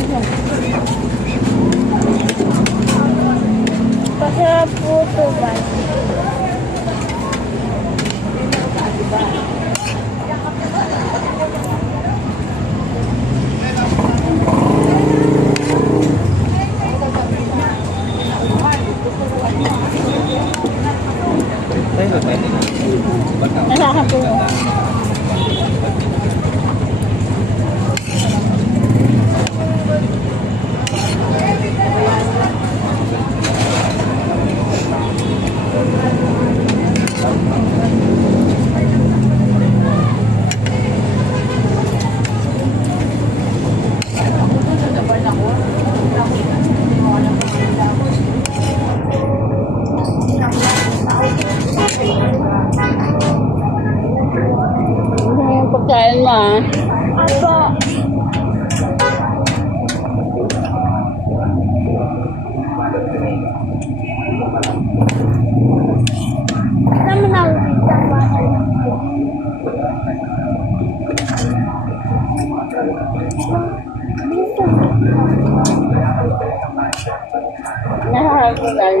siya. Pasarap po ito ba? Nasakap po. Yung pagkain mo ah. Apo. Sama na nakakagulan.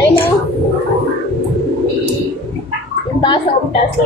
Ayun o. Yung baso, baso.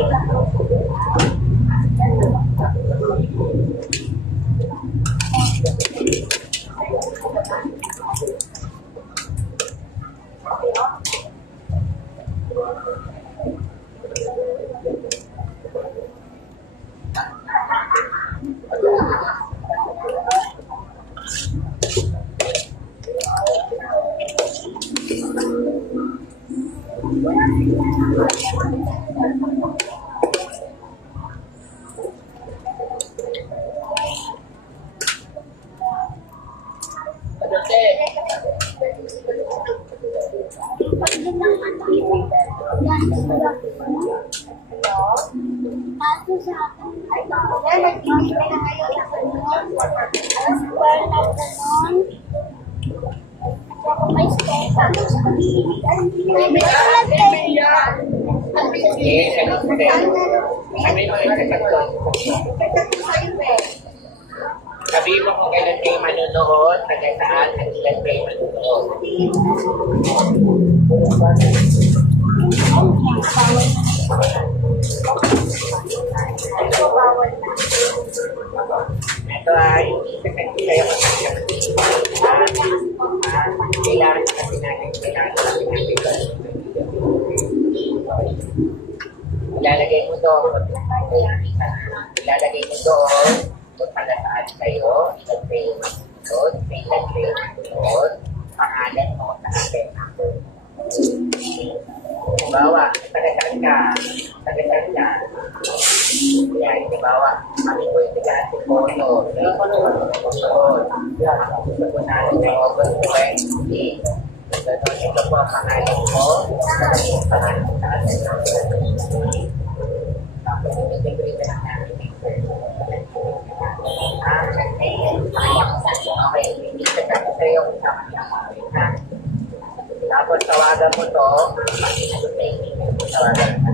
Sabihin mo kung kailan kayo manunood, taga saan, at ilan kayo manunood. Ito ay hindi kayo masakit. Kailangan kasi natin ilalagay mo doon. Ilalagay mo doon kung taga saan kayo, ilan kayo manunood, ilan kayo manunood, pangalan mo sa akin. Halimbawa, taga saan ka? Taga saan ka? Yan, halimbawa, kami po yung taga-Antipolo. Gusto ko na sa August 20. Ganun, ito po ang pangalan mo. Tapos yung pangalan mo sa atin. Tapos yung integrate na namin. Tapos tawagan mo to. Tawagan mo.